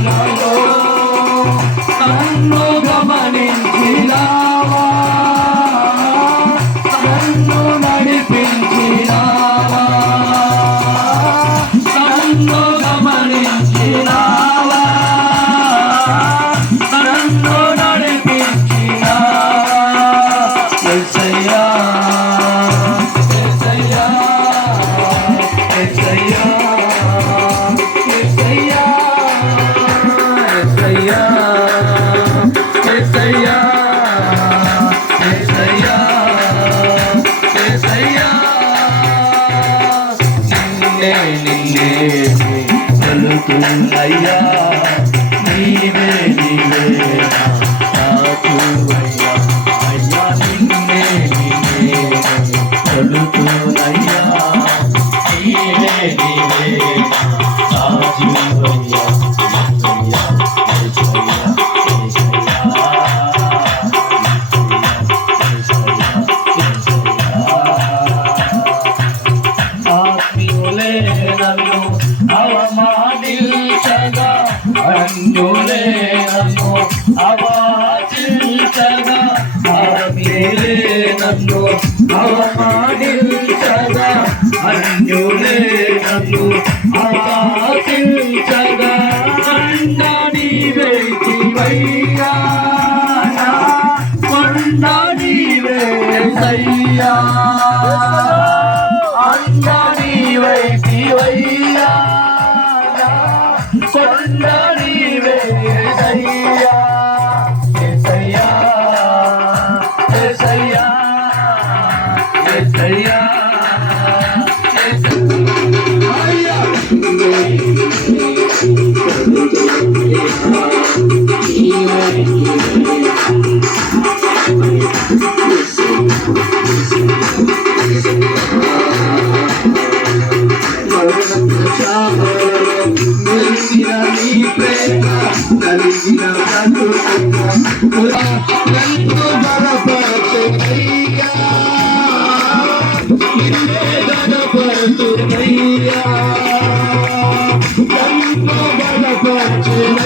no, no, no, అవమానించగా అన్యులే నన్ను అపాసించగా అండా నీవేకి వయ్యా కొండా నీవే సయ్యా తెలిసిన నీ ప్రేమ కలిసిన ఎంతో బలపడుతుందయ్యా బలపడుతుందయ్యా ఎంతో బలపడుతుందయ్యా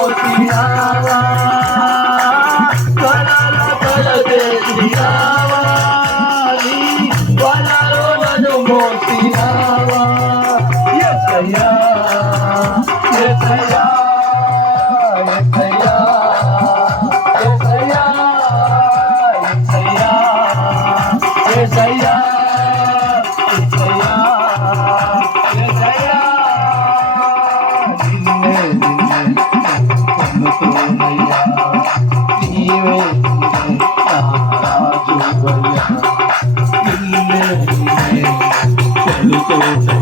मोतिया Yeah.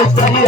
Yeah.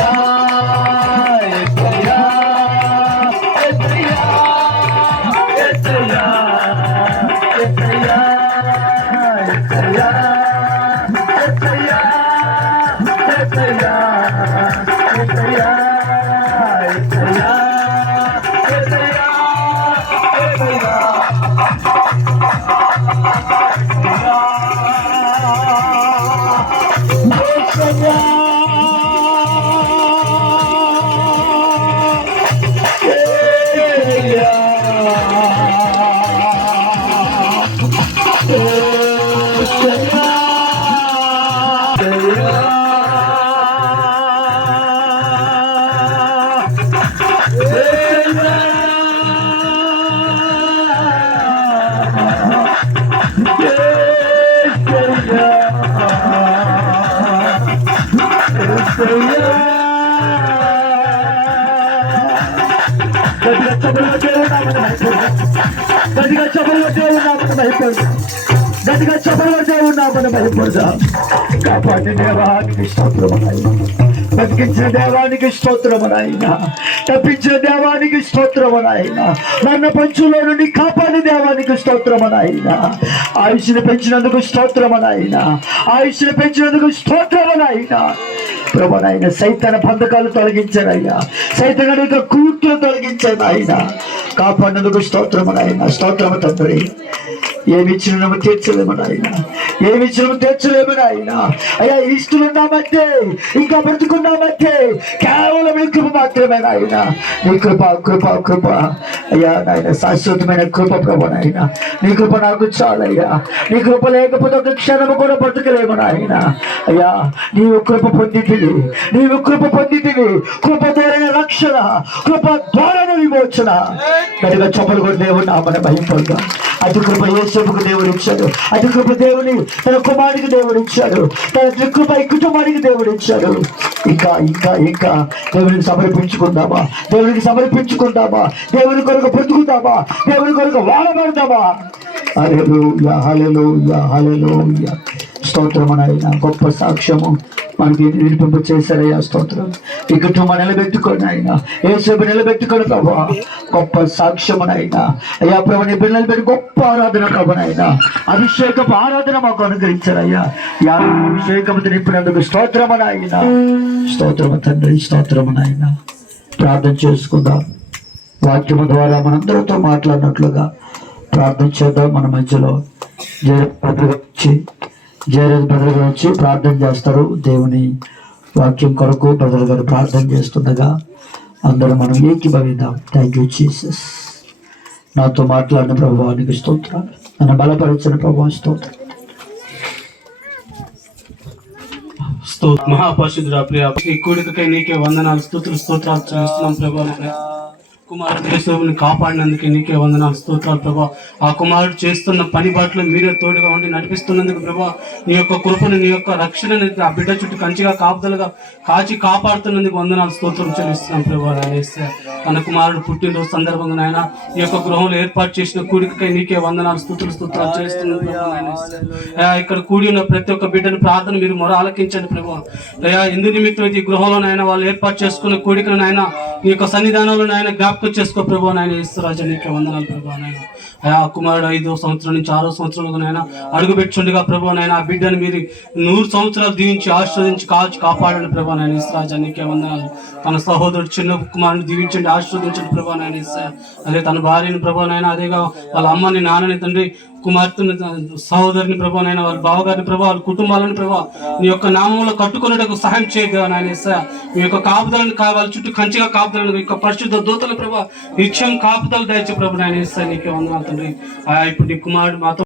Let's go. గట్టిగా చెప్పలు కొట్టే మన భయపడదాం కాపాడిన దేవానికి స్తోత్రమునైనా బతికించిన దేవానికి స్తోత్రమునైనా తప్పించిన దేవానికి స్తోత్రమునైనా నన్ను పంచులో నుండి కాపాడిన దేవానికి స్తోత్రమునైనా ఆయుష్ని పెంచినందుకు స్తోత్రమునైనా ఆయుష్ని పెంచినందుకు స్తోత్రమునైనా ప్రభునైనా సైతన బంధకాలు తొలగించారయ్యా సైతన యొక్క కూట్లు తొలగించారు ఆయన కాపాడినందుకు స్తోత్రము నాయన స్తోత్రము తండ్రి. ఏమి ఇచ్చినము తీర్చలేము నాయన ఏమి ఇచ్చినము తీర్చలేము నాయన అయ్యా ఇష్టలున్నామంటే ఇంకా బ్రతుకున్నామంటే కేవలం నీ కృప మాత్రమే నాయన. నీ కృప కృప కృప. అయ్యా నాయన శాశ్వతమైన కృప ప్రభు నాయన. నీ కృప నాకు చాలయ్యా. నీ కృప లేకపోతే ఒక క్షణము కూడా బ్రతకలేము నాయన. అయ్యా నీవు కృప పొందితివి. నీవు కృప పొందితివి. కృప ద్వారా రక్షణ కృప ద్వారా విమోచన. గడిగా చెప్పలు కూడా దేవుడు నా మన భయం భయపడగా అతి కృప యోసేపుకు దేవుడు ఇచ్చాడు కృప దేవుని తన కుమారుడికి దేవుడు తన కృప కుటుంబానికి దేవుడు ఇచ్చాడు ఇంకా ఇంకా ఇంకా దేవునికి సమర్పించుకుందామా? దేవునికి సమర్పించుకుందామా? దేవుని కొరకు బ్రతుకుతామా దేవుని కొరకు వాడబడతామా హల్లెలూయా హలెలుయా హలెలుయా స్తోత్రమనైనా గొప్ప సాక్ష్యము. మనకి వినిపింపు చేశారయ్యా స్తోత్రం. ఈ కుటుంబం నిలబెట్టుకొని అయినా ఏసేపు నిలబెట్టుకొని ప్రభా. గొప్ప సాక్ష్యమునైనా అయ్యా ప్రభు నీ బిడ్డలు పెట్టి గొప్ప ఆరాధన ప్రభునైనా అభిషేకపు ఆరాధన మాకు అనుగ్రహించారయ్యా. యా అభిషేకం నింపినందుకు స్తోత్రమునైనా స్తోత్రము తండ్రి స్తోత్రమునైనా ప్రార్థన చేసుకుందాం. వాక్యము ద్వారా మనందరితో మాట్లాడినట్లుగా ప్రార్థన చేద్దాం మన మధ్యలో. జయ భద్రగా వచ్చి జయరాజ్ బ్రదర్ గారు వచ్చి ప్రార్థన చేస్తారు దేవుని వాక్యం కొరకు బ్రదర్ గారు ప్రార్థన చేస్తుండగా అందరూ మనం ఏకీభవిద్దాం. థ్యాంక్ యూ జీసస్ నాతో మాట్లాడిన ప్రభావానికి స్తోత్రాలు. నన్ను బలపరిచిన ప్రభు స్తోత్రం స్తోత్ర. మహాపరిశుద్ధుడా ప్రియ ఈ కూడికకై నీకే వందనాలు స్తోత్ర స్తోత్రాలు చేస్తున్నాం ప్రభావం. కుమారుడు యేసుని కాపాడినందుకే నీకే వందనాలు స్తోత్రాలు ప్రభా. ఆ కుమారుడు చేస్తున్న పని బాటలో మీరే తోడుగా ఉండి నడిపిస్తున్నందుకు ప్రభా నీ యొక్క కృపను నీ యొక్క రక్షణని ఆ బిడ్డ చుట్టూ కంచిగా కాపుదలుగా కాచి కాపాడుతున్నందుకు వందనాలు స్తోత్రం చెల్లిస్తున్నాం ప్రభా. నాయన. తన కుమారుడు పుట్టినరోజు సందర్భంగా నాయన ఈ యొక్క గృహంలో ఏర్పాటు చేసిన కూడికకై నీకే వందనాలు స్తోత్ర స్తోత్రాలు చేస్తున్నాం ఇక్కడ కూడి ఉన్న ప్రతి ఒక్క బిడ్డను ప్రార్థన మీరు మొర ఆలకించండి ప్రభు. అయ్యా ఎందు నిమిత్తం ఈ గృహంలో నాయన వాళ్ళు ఏర్పాటు చేసుకున్న కోడికను నాయన ఈ యొక్క సన్నిధానంలో నాయన జ్ఞాపకం చేసుకో ప్రభు నాయన ఇస్తరాజు నీకే వందనాలు ప్రభు నాయన. ఆ కుమారుడు ఐదో సంవత్సరం నుంచి ఆరో సంవత్సరంలో నాయన అడుగు పెట్టుండగా ప్రభు నాయన ఆ బిడ్డను మీరు నూరు సంవత్సరాలు దీవించి ఆశీర్వదించి కాల్చి కాపాడండి ప్రభు నాయన ఇస్తరాజు నీకే వందనాలు. తన సహోదరుడు చిన్న కుమారుని దీవించండి ఆశీర్వదించండి ప్రభు నాయన ఇస్తా అదే తన భార్యను ప్రభు నాయన అదేగా వాళ్ళ అమ్మని నాన్నని తండ్రి కుమార్తెను సహోదరుని ప్రభా నాయన వాళ్ళ బావగారిని ప్రభా వాళ్ళ కుటుంబాలను ప్రభా నీ యొక్క నామంలో కట్టుకున్నట్టుకు సహాయం చేయగా నాయన యేసయ్య. మీ యొక్క కాపుదలను కావాలి వాళ్ళ చుట్టూ కంచిగా కాపుదలను యొక్క పరిశుద్ధ దూతల ప్రభా నిత్యం కాపుదలు దయచే ప్రభు నాయన ఇస్తా నీకే వందనాలు తండ్రి ఇప్పుడు నీ కుమారుడు మాతో